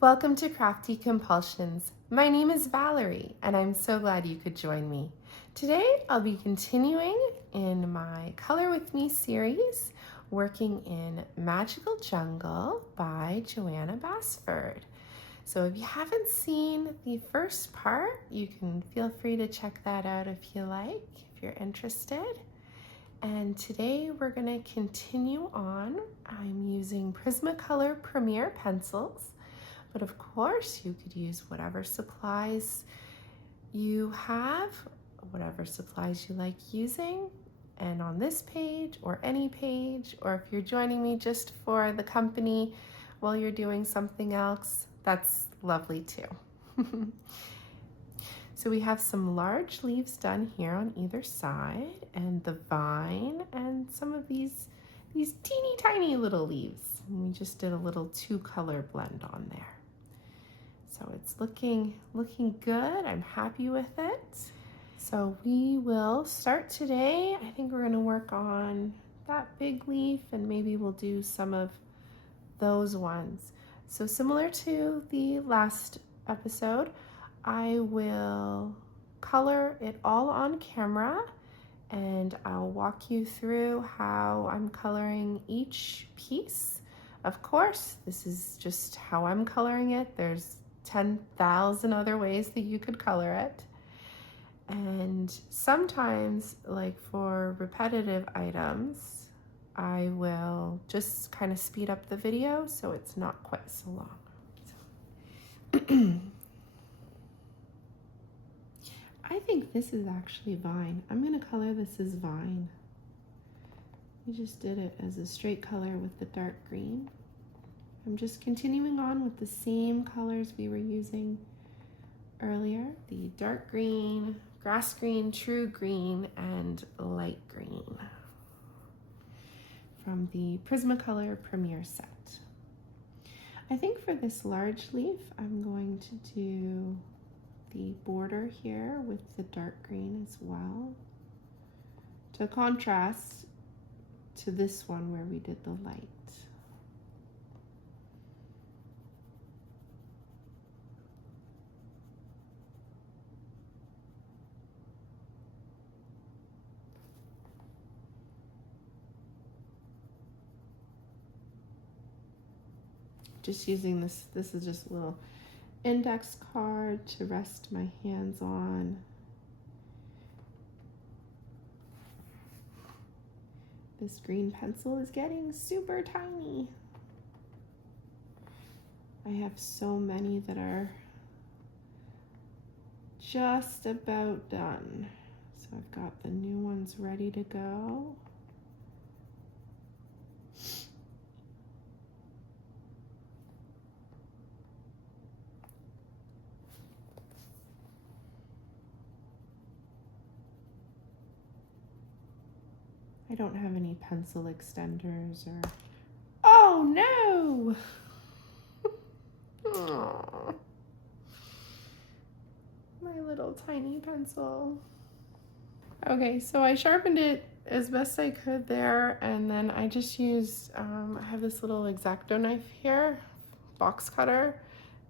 Welcome to Crafty Compulsions. My name is Valerie, and I'm so glad you could join me. Today, I'll be continuing in my Color With Me series, working in Magical Jungle by Johanna Basford. So if you haven't seen the first part, you can feel free to check that out if you like, if you're interested. And today we're going to continue on. I'm using Prismacolor Premier Pencils. But of course, you could use whatever supplies you have, whatever supplies you like using. And on this page or any page, or if you're joining me just for the company while you're doing something else, that's lovely too. So we have some large leaves done here on either side, and the vine, and some of these teeny tiny little leaves. And we just did a little 2-color blend on there. So it's looking good. I'm happy with it. So we will start today. I think we're going to work on that big leaf, and maybe we'll do some of those ones. So similar to the last episode, I will color it all on camera, and I'll walk you through how I'm coloring each piece. Of course, this is just how I'm coloring it. There's 10,000 other ways that you could color it. And sometimes, like for repetitive items, I will just kind of speed up the video so it's not quite so long. I think this is actually vine. I'm going to color this as vine. We just did it as a straight color with the dark green. I'm just continuing on with the same colors we were using earlier. The dark green, grass green, true green, and light green from the Prismacolor Premier set. I think for this large leaf, I'm going to do the border here with the dark green as well, to contrast to this one where we did the light. Just using this is just a little index card to rest my hands on. This green pencil is getting super tiny. I have so many that are just about done. So I've got the new ones ready to go. I don't have any pencil extenders or... Oh no! Aww. My little tiny pencil. Okay, so I sharpened it as best I could there, and then I just used, I have this little X-Acto knife here, box cutter,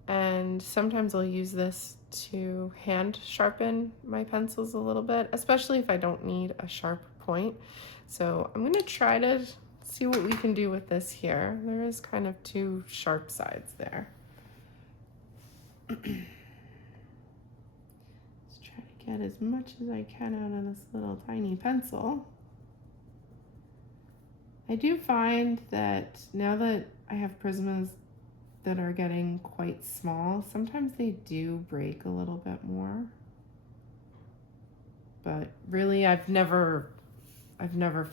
and sometimes I'll use this to hand sharpen my pencils a little bit, especially if I don't need a sharp point. So I'm gonna try to see what we can do with this here. There is kind of 2 sharp sides there. Let's try to get as much as I can out of this little tiny pencil. I do find that now that I have Prismas that are getting quite small, sometimes they do break a little bit more. But really, I've never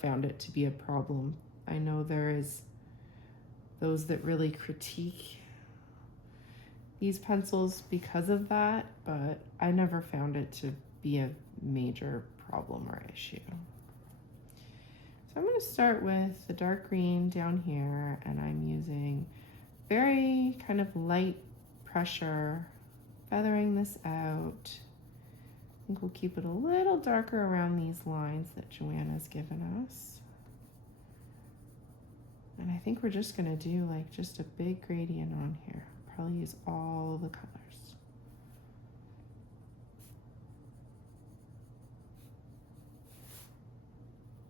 found it to be a problem. I know there is those that really critique these pencils because of that, but I never found it to be a major problem or issue. So I'm going to start with the dark green down here, and I'm using very kind of light pressure, feathering this out. I think we'll keep it a little darker around these lines that Joanna's given us. And I think we're just gonna do like just a big gradient on here. probably use all the colors.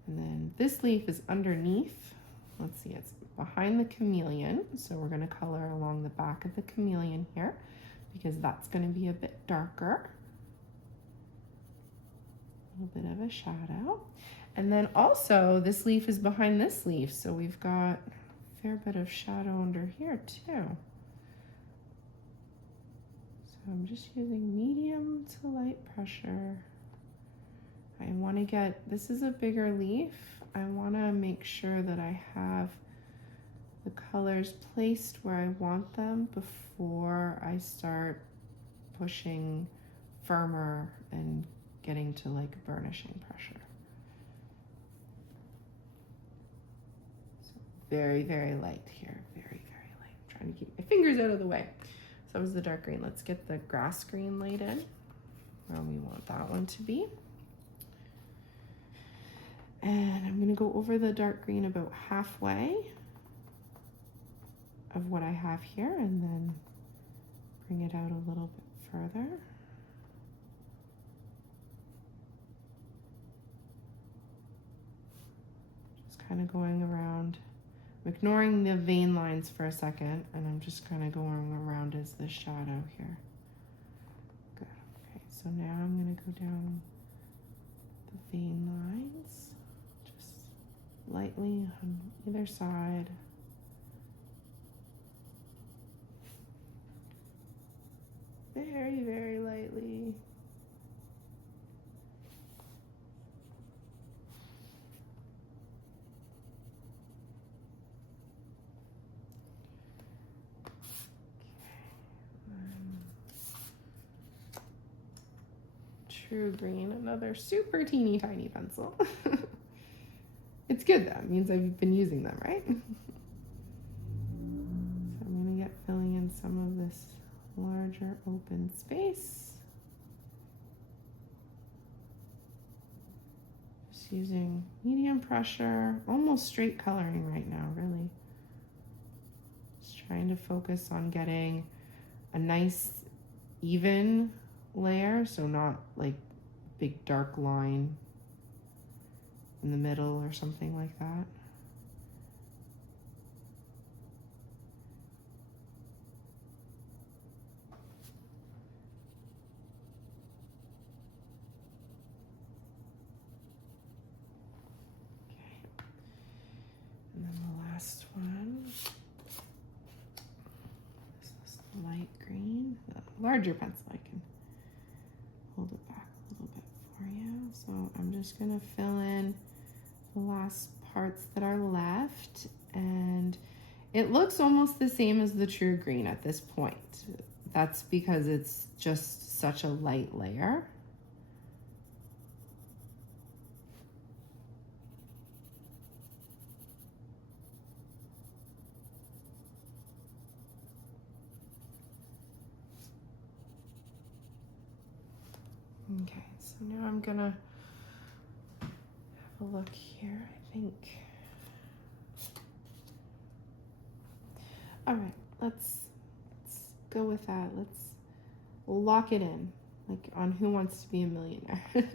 And then this leaf is underneath. Let's see, it's behind the chameleon. So we're going to color along the back of the chameleon here because that's going to be a bit darker. A little bit of a shadow. And then also this leaf is behind this leaf. So we've got a fair bit of shadow under here too. So I'm just using medium to light pressure. I want to get, this is a bigger leaf. I want to make sure that I have the colors placed where I want them before I start pushing firmer and getting to like burnishing pressure. So very, very light here. Very, very light. I'm trying to keep my fingers out of the way. So that was the dark green. Let's get the grass green light in where we want that one to be. And I'm going to go over the dark green about halfway of what I have here and then bring it out a little bit further. Just kind of going around. I'm ignoring the vein lines for a second and I'm just kind of going around as the shadow here. Good. Okay, so now I'm going to go down the vein lines. Lightly on either side. Very, very lightly. True green, another super teeny tiny pencil. It's good though, it means I've been using them, right? So I'm gonna get filling in some of this larger open space. Just using medium pressure, almost straight coloring right now, really. Just trying to focus on getting a nice even layer, so not like big dark line in the middle or something like that. Okay. And then the last one. This is the light green, the larger pencil. I can hold it back a little bit for you. So I'm just gonna fill in the last parts that are left, and it looks almost the same as the true green at this point. That's because it's just such a light layer. Okay, so now I'm gonna have a look here, I think. All right, let's go with that. We'll lock it in, like on Who Wants to Be a Millionaire. This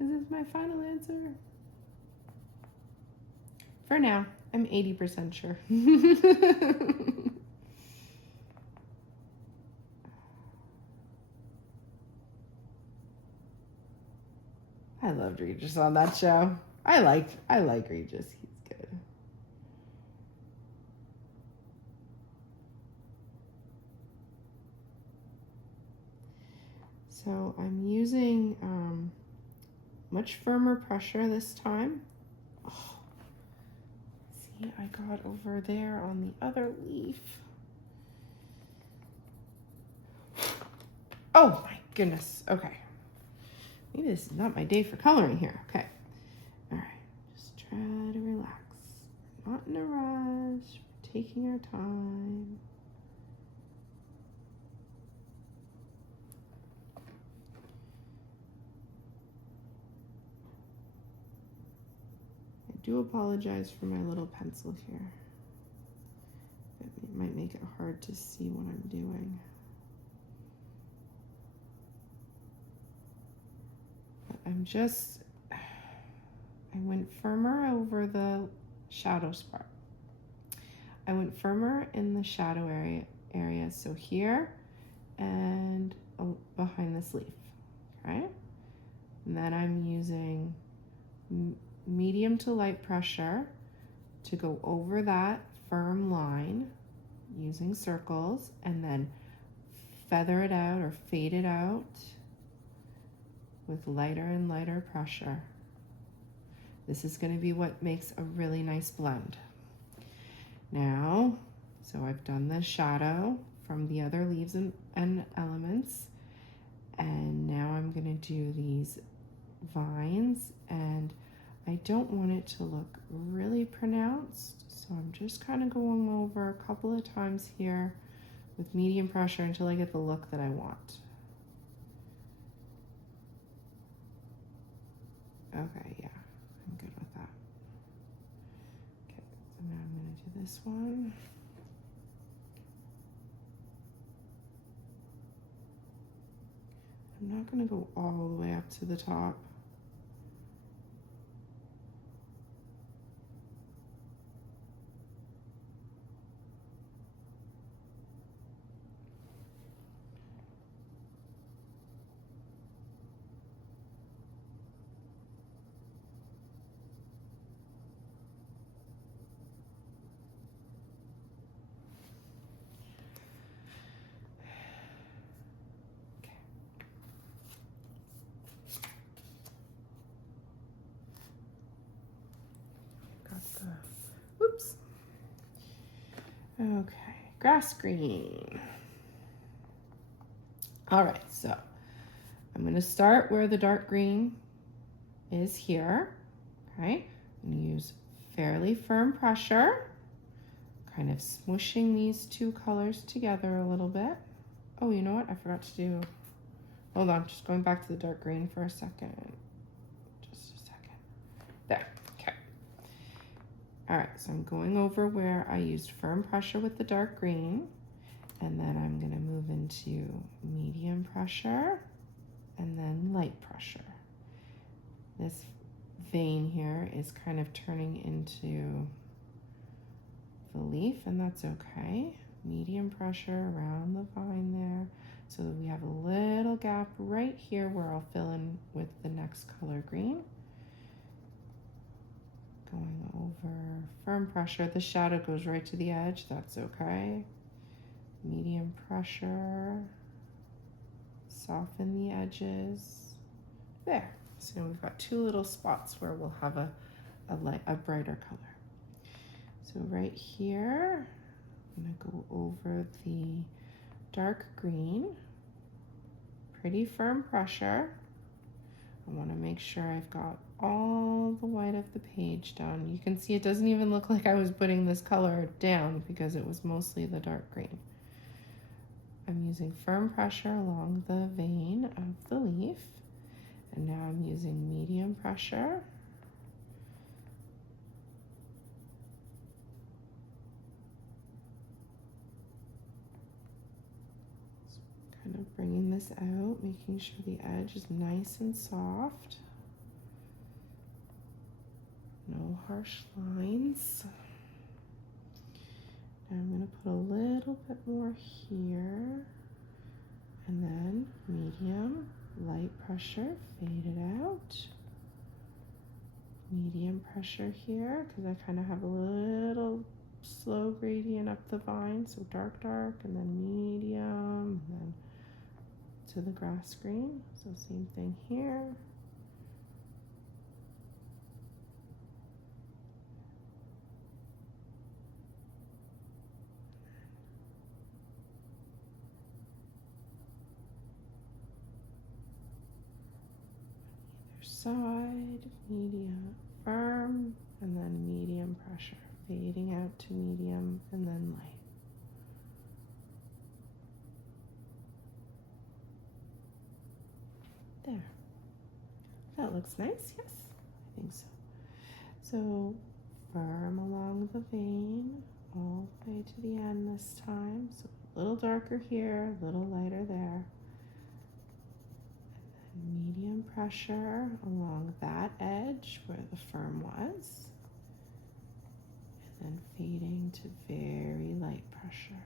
is my final answer. For now, I'm 80% sure. I loved Regis on that show. I like Regis. He's good. So I'm using much firmer pressure this time. Oh, see, I got over there on the other leaf. Oh my goodness. Okay. Maybe this is not my day for coloring here. Okay. All right. Just try to relax. We're not in a rush. We're taking our time. I do apologize for my little pencil here. might make it hard to see what I'm doing. But I went firmer over the shadow spot. I went firmer in the shadow area, so here and behind this leaf, okay? And then I'm using medium to light pressure to go over that firm line using circles, and then feather it out or fade it out with lighter and lighter pressure. This is going to be what makes a really nice blend. Now, so I've done the shadow from the other leaves and elements, and now I'm going to do these vines, and I don't want it to look really pronounced, so I'm just kind of going over a couple of times here with medium pressure until I get the look that I want. Okay, yeah, I'm good with that. Okay, so now I'm going to do this one. I'm not going to go all the way up to the top. Whoops. Okay, grass green. All right, so I'm going to start where the dark green is here. Okay, I'm going to use fairly firm pressure, kind of smooshing these two colors together a little bit. Oh, you know what? I forgot to do. Hold on, just going back to the dark green for a second. Just a second. There. All right, so I'm going over where I used firm pressure with the dark green, and then I'm going to move into medium pressure and then light pressure. This vein here is kind of turning into the leaf, and that's okay. Medium pressure around the vine there, so that we have a little gap right here where I'll fill in with the next color green. Going over firm pressure. The shadow goes right to the edge. That's okay. Medium pressure. Soften the edges. There. So now we've got two little spots where we'll have a brighter color. So right here, I'm going to go over the dark green. Pretty firm pressure. I want to make sure I've got all the white of the page down. You can see it doesn't even look like I was putting this color down because it was mostly the dark green. I'm using firm pressure along the vein of the leaf, and now I'm using medium pressure. Kind of bringing this out, making sure the edge is nice and soft. No harsh lines. Now I'm going to put a little bit more here, and then medium, light pressure, fade it out. Medium pressure here, because I kind of have a little slow gradient up the vine, so dark, dark, and then medium, and then to the grass green. So same thing here. Side, medium, firm, and then medium pressure, fading out to medium and then light. There. That looks nice, yes? I think so. So firm along the vein, all the way to the end this time. So a little darker here, a little lighter there. And then medium pressure along that edge where the firm was. And then fading to very light pressure.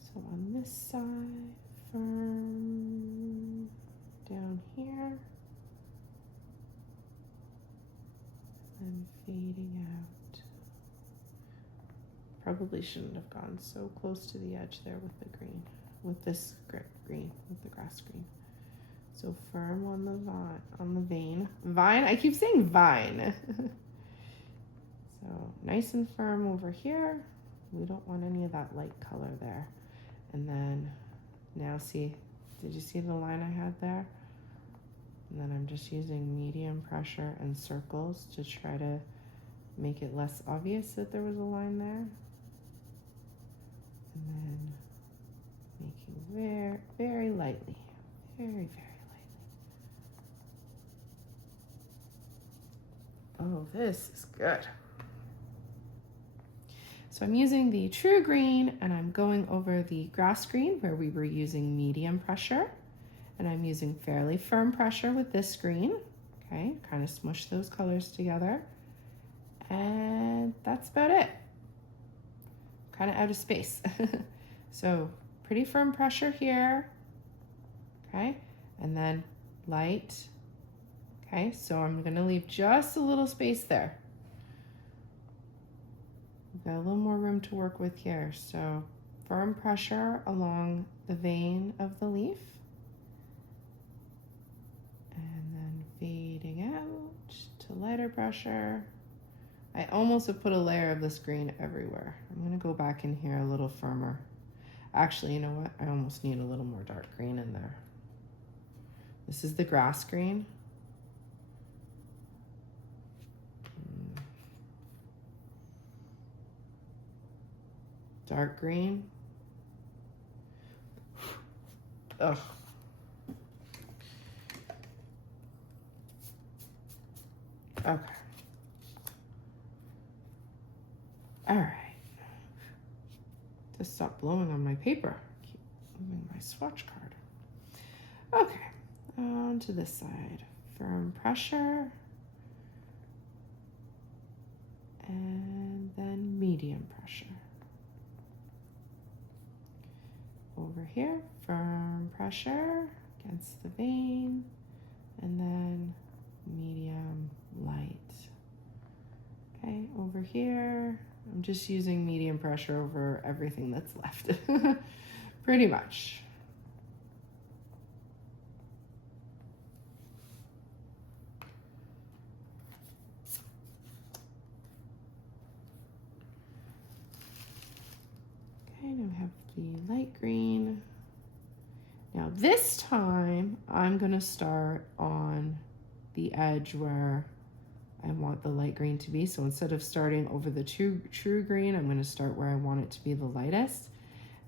So on this side, firm down here, and fading out. Probably shouldn't have gone so close to the edge there with the green, with this green, with the grass green. So firm on the vein. Vine, I keep saying vine. So nice and firm over here. We don't want any of that light color there. And then now see, did you see the line I had there? And then I'm just using medium pressure and circles to try to make it less obvious that there was a line there. And then making very, very lightly, very, very lightly. Oh, this is good. So I'm using the true green and I'm going over the grass green where we were using medium pressure, and I'm using fairly firm pressure with this green. Okay, kind of smush those colors together. And that's about it. Kind of out of space. So pretty firm pressure here. Okay, and then light. Okay, so I'm gonna leave just a little space there. Got a little more room to work with here. So firm pressure along the vein of the leaf. And then fading out to lighter pressure. I almost have put a layer of this green everywhere. I'm gonna go back in here a little firmer. Actually, you know what? I almost need a little more dark green in there. This is the grass green. Dark green. Ugh. Okay. All right. Just stop blowing on my paper. Keep moving my swatch card. Okay. On to this side. Firm pressure. And then medium pressure. Over here, firm pressure against the vein, and then medium light. Okay, over here, I'm just using medium pressure over everything that's left, pretty much. Okay, now we have the light green. Now this time I'm gonna start on the edge where I want the light green to be. So instead of starting over the true green, I'm gonna start where I want it to be the lightest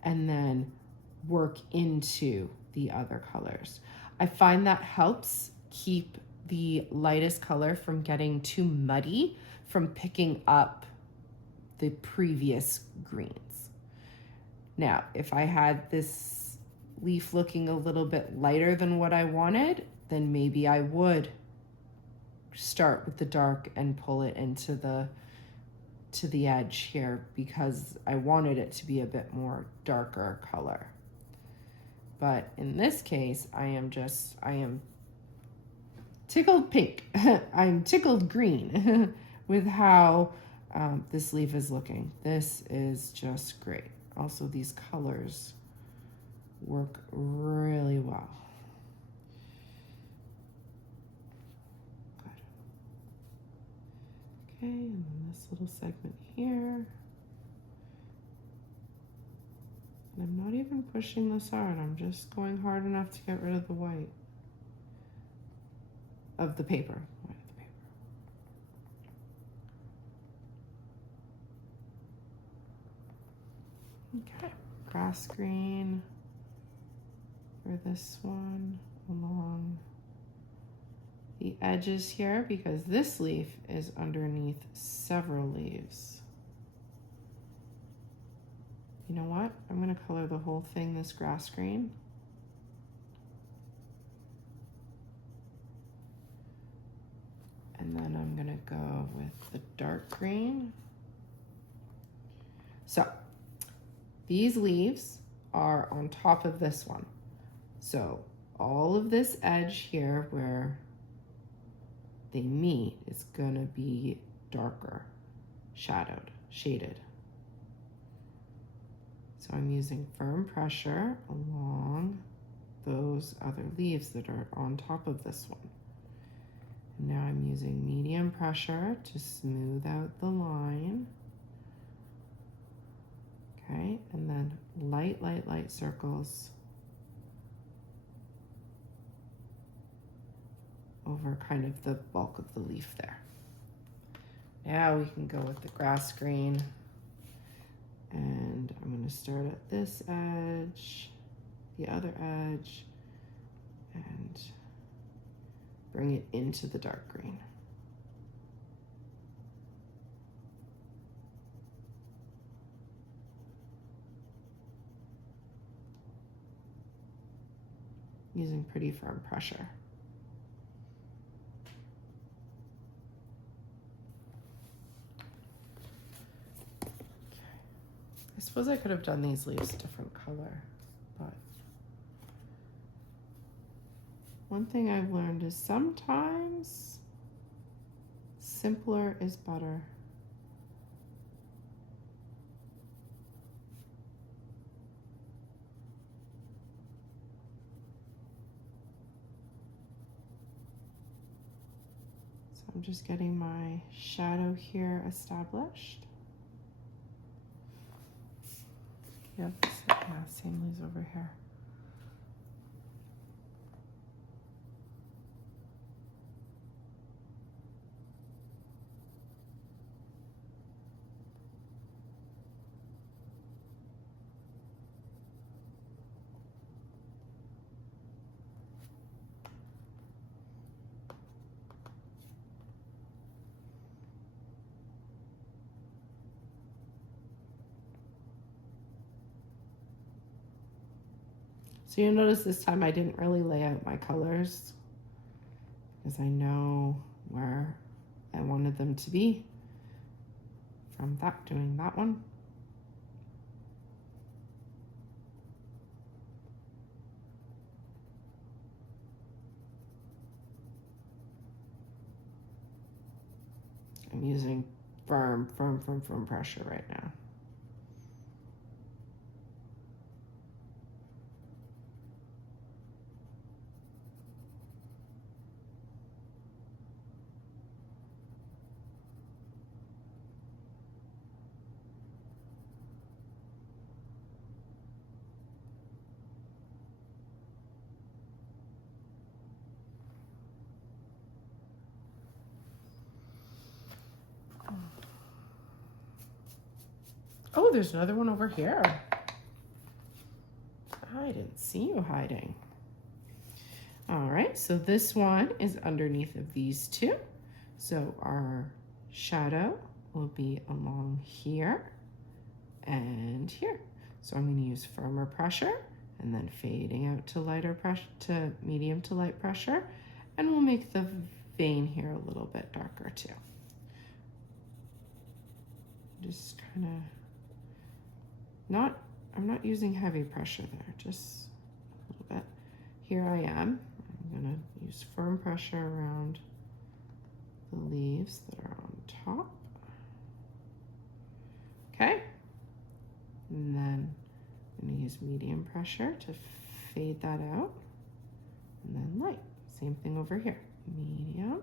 and then work into the other colors. I find that helps keep the lightest color from getting too muddy from picking up the previous greens. Now, if I had this leaf looking a little bit lighter than what I wanted, then maybe I would start with the dark and pull it into the edge here because I wanted it to be a bit more darker color. But in this case, I am tickled pink. I'm tickled green with how this leaf is looking. This is just great. Also, these colors work really well. Good. Okay, and then this little segment here. And I'm not even pushing this hard. I'm just going hard enough to get rid of the white of the paper. Okay, grass green for this one along the edges here because this leaf is underneath several leaves. You know what? I'm going to color the whole thing this grass green. And then I'm going to go with the dark green. So these leaves are on top of this one. So all of this edge here where they meet is going to be darker, shaded. So I'm using firm pressure along those other leaves that are on top of this one. And now I'm using medium pressure to smooth out the line. Okay, and then light circles over kind of the bulk of the leaf there. Now we can go with the grass green. And I'm going to start at this edge, the other edge, and bring it into the dark green. Using pretty firm pressure. I suppose I could have done these leaves a different color, but one thing I've learned is sometimes simpler is better. So I'm just getting my shadow here established. Yep, yeah, same leaves over here. So you'll notice this time I didn't really lay out my colors because I know where I wanted them to be from doing that one. I'm using firm pressure right now. Oh, there's another one over here. I didn't see you hiding. All right, so this one is underneath of these two. So our shadow will be along here and here. So I'm going to use firmer pressure and then fading out to lighter pressure, to medium to light pressure. And we'll make the vein here a little bit darker too. Just kind of I'm not using heavy pressure there, just a little bit. Here I am. I'm going to use firm pressure around the leaves that are on top. Okay. And then I'm going to use medium pressure to fade that out. And then light. Same thing over here. Medium.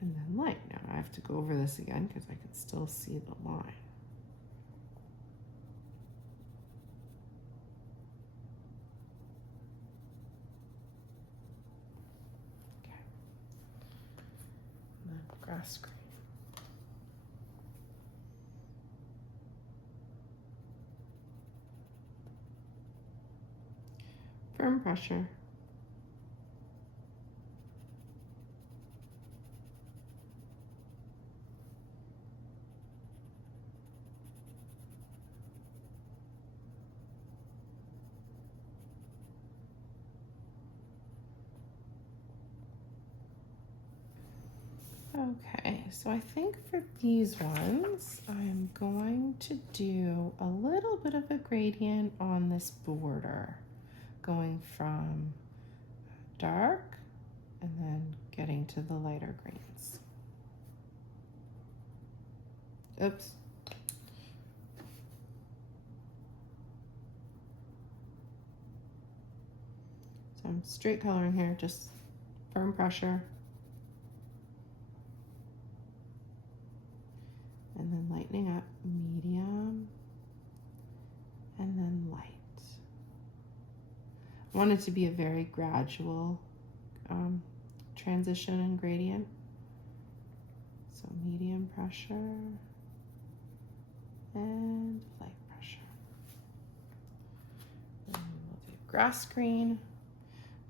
And then light. Now I have to go over this again because I can still see the line. Grass green. Firm pressure. Okay, so I think for these ones, I'm going to do a little bit of a gradient on this border, going from dark and then getting to the lighter greens. Oops. So I'm straight coloring here, just firm pressure. And then lightening up, medium, and then light. I want it to be a very gradual transition and gradient. So medium pressure and light pressure. And we'll do grass green.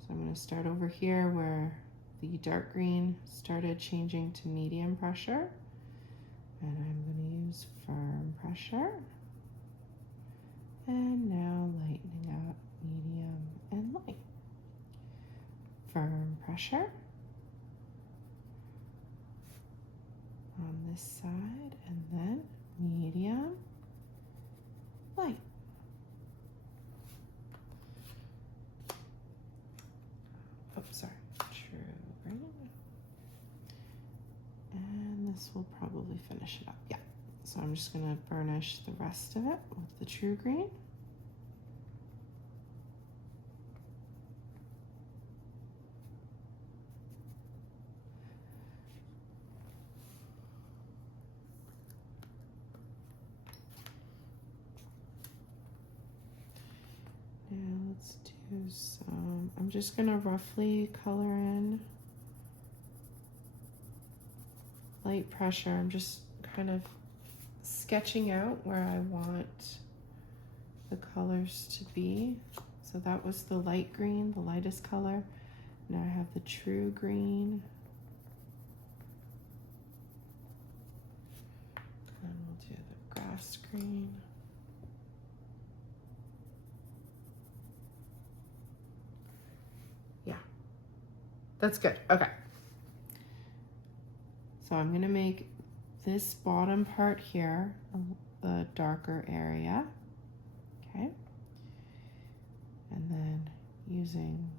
So I'm going to start over here where the dark green started changing to medium pressure. And I'm going to use firm pressure. And now lightening up, medium and light. Firm pressure on this side, and then medium, light. Oh, sorry, true green. And this will probably finish it up, yeah. So I'm just gonna burnish the rest of it with the true green. Now let's do some, I'm just gonna roughly color in light pressure. I'm just kind of sketching out where I want the colors to be. So that was the light green, the lightest color. Now I have the true green. And we'll do the grass green. Yeah, that's good. Okay. So I'm gonna make this bottom part here the darker area, okay? And then using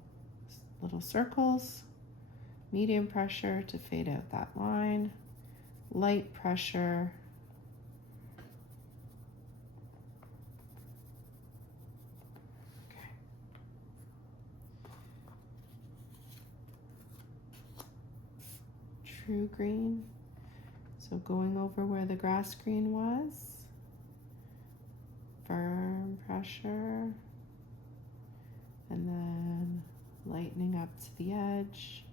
little circles, medium pressure to fade out that line, light pressure, okay. True green. So going over where the grass green was, firm pressure, and then lightening up to the edge.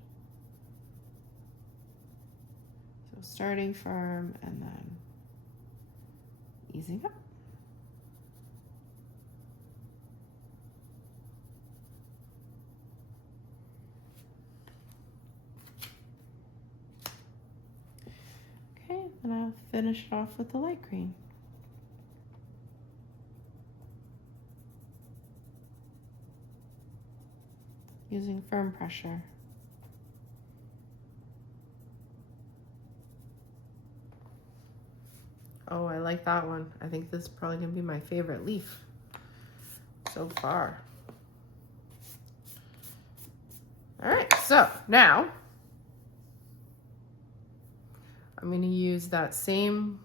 So starting firm and then easing up. Okay, then I'll finish it off with the light green. Using firm pressure. Oh, I like that one. I think this is probably gonna be my favorite leaf so far. All right, so now I'm going to use that same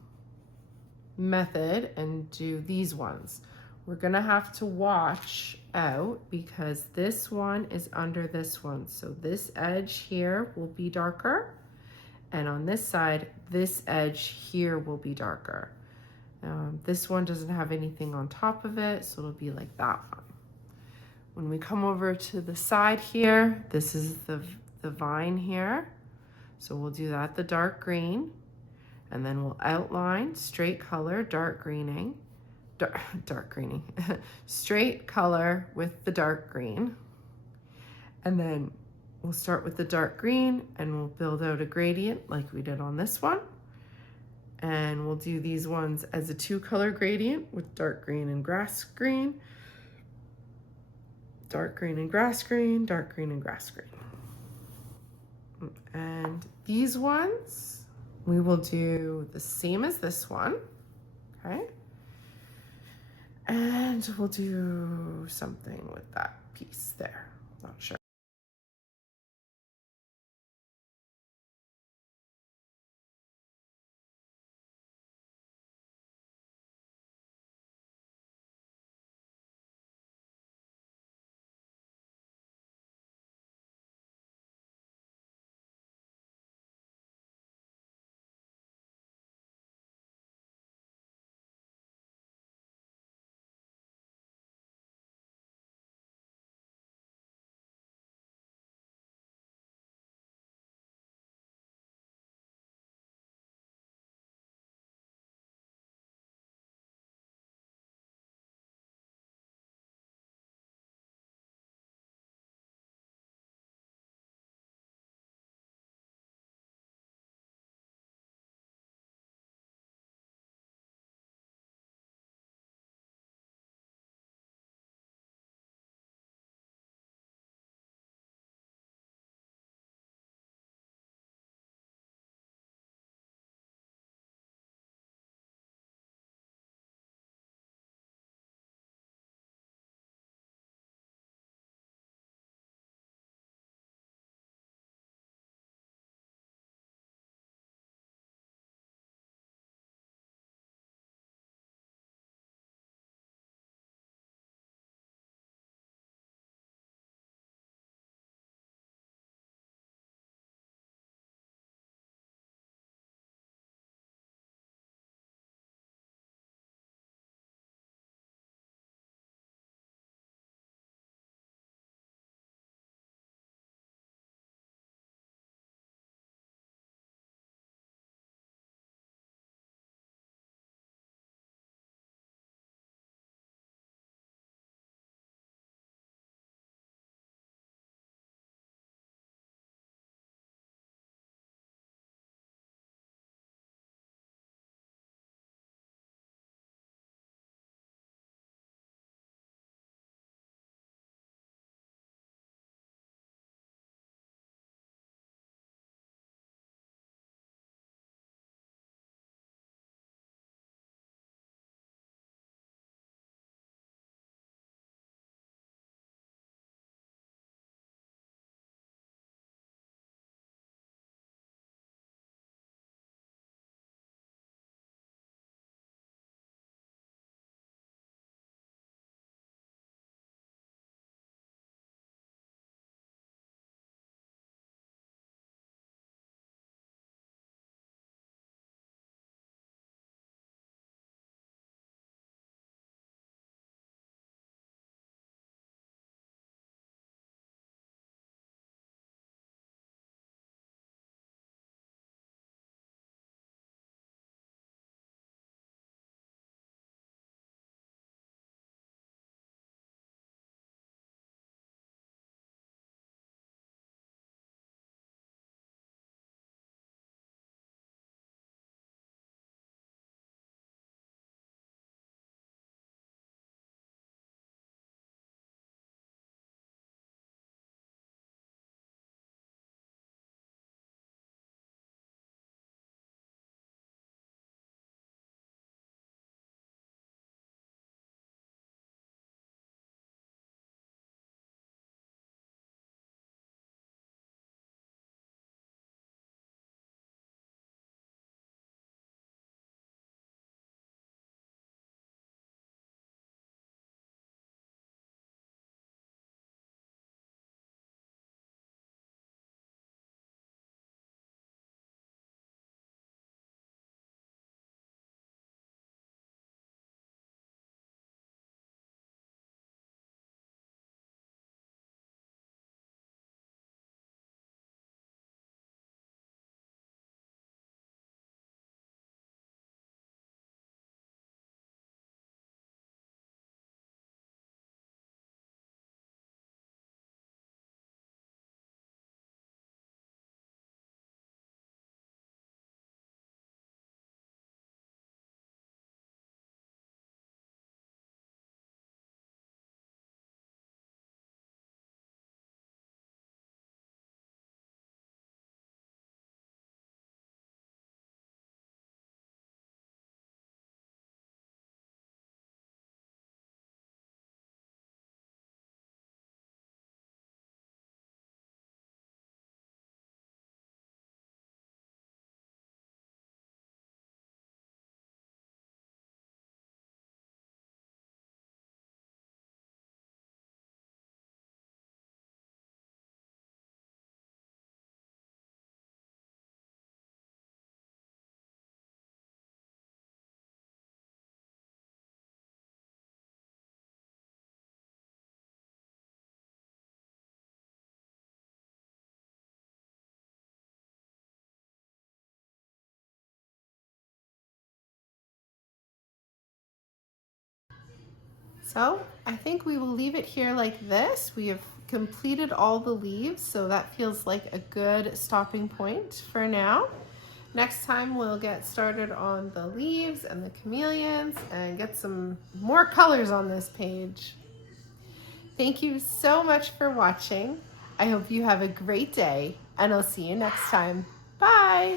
method and do these ones. We're going to have to watch out because this one is under this one. So this edge here will be darker. And on this side, this edge here will be darker. This one doesn't have anything on top of it, so it'll be like that one. When we come over to the side here, this is the vine here. So we'll do that, the dark green, and then we'll outline, straight color, dark greening, straight color with the dark green. And then we'll start with the dark green and we'll build out a gradient like we did on this one. And we'll do these ones as a 2-color gradient with dark green and grass green, dark green and grass green, dark green and grass green. And these ones, we will do the same as this one, okay? And we'll do something with that piece there, not sure. So I think we will leave it here like this. We have completed all the leaves, so that feels like a good stopping point for now. Next time we'll get started on the leaves and the chameleons and get some more colors on this page. Thank you so much for watching. I hope you have a great day, and I'll see you next time. Bye!